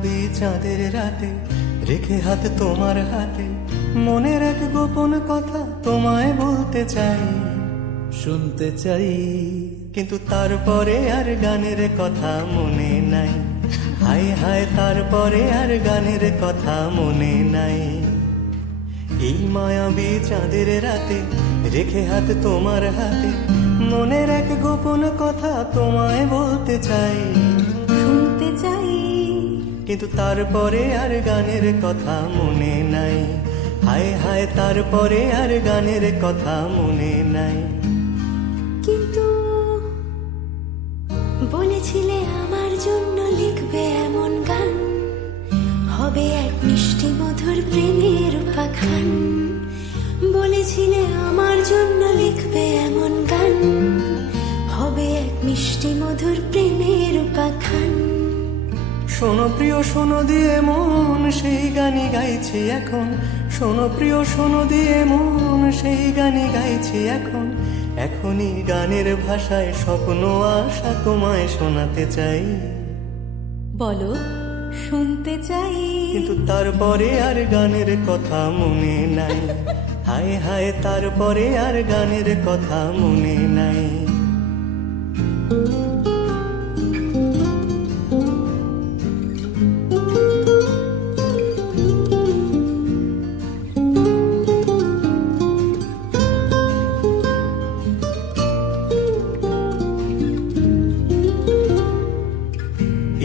মায়াবী চাঁদের রাতে রেখে হাত তোমার হাতে মনের এক গোপন কথা তোমায় বলতে চাই, শুনতে চাই। কিন্তু তারপরে আর গানের কথা মনে নাই। হায় হায় তারপরে আর গানের কথা মনে নাই। এই মায়াবী চাঁদের রাতে রেখে হাত তোমার হাতে মনের এক গোপন কথা তোমায় বলতে চাই, শুনতে চাই। কিন্তু তারপরে আর গানের কথা মনে নাই। হায় হায় তারপরে আর গানের কথা মনে নাই। কিন্তু বলেছিলে আমার জন্য লিখবে এমন গান, হবে এক মিষ্টি মধুর প্রেমের উপাখ্যান। বলেছিলে আমার জন্য লিখবে এমন গান, হবে এক মিষ্টি মধুর প্রেমের উপাখ্যান। শোনো প্রিয় শোনো দিয়ে মন সেই গানই গাইছে এখন। শোনো প্রিয় শোনো দিয়ে মন সেই গানই গাইছে এখন। এখনই গানের ভাষায় স্বপ্ন আশা তোমায় শোনাতে চাই, বলো শুনতে চাই। কিন্তু তারপরে আর গানের কথা মনে নাই। হায় হায় তারপরে আর গানের কথা মনে নাই।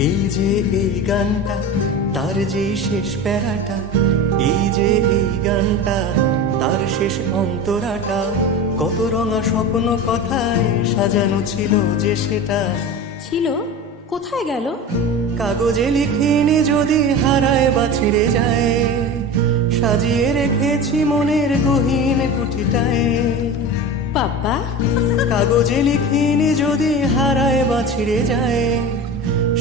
এই যে এই গানটা তার যে শেষ প্যারাটা, এই যে এই গানটা তার শেষ অন্তরাটা, কত রঙা স্বপ্ন কথায় সাজানো ছিল যে সেটা। ছিল কোথায় গেল? কাগজে লিখিনি যদি হারায় বা ছিঁড়ে যায়, সাজিয়ে রেখেছি মনের গহীন কুঠিটায়। বাবা, কাগজে লিখিনি যদি হারায় বা ছিঁড়ে যায়,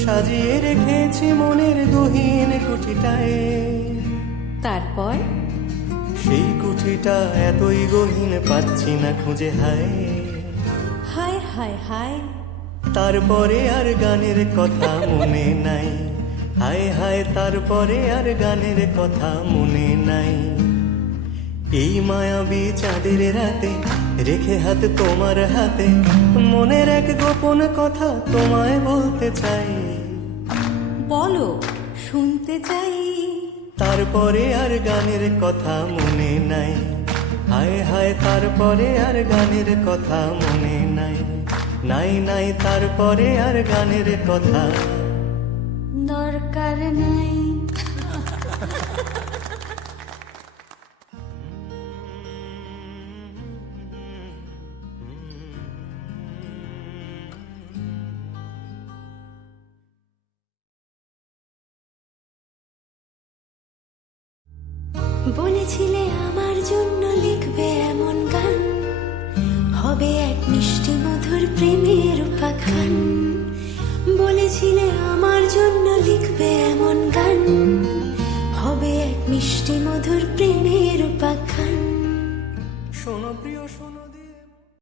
সাজিয়ে রেখেছি মনের গহীন কুঠিটায়। তারপর সেই কুঠিটা এতই গহীন পাচ্ছি না খুঁজে। হায় হায় হায় হায় তারপরে আর গানের কথা মনে নাই। হায় হায় তারপরে আর গানের কথা মনে নাই। এই মায়াবী চাঁদের রাতে রেখে হাত তোমার হাতে মনের এক গোপন কথা তোমায় বলতে চাই, বলো শুনতে চাই। তারপরে আর গানের কথা মনে নাই। হায় হায় তারপরে আর গানের কথা মনে নাই। নাই নাই তারপরে আর গানের কথা দরকার নাই। বলেছিলে আমার জন্য লিখবে এমন গান, হবে এক মিষ্টি মধুর প্রেমের উপাখ্যান। বলেছিলে আমার জন্য লিখবে এমন গান, হবে এক মিষ্টি মধুর প্রেমের উপাখ্যান। শোনো প্রিয় শোনো।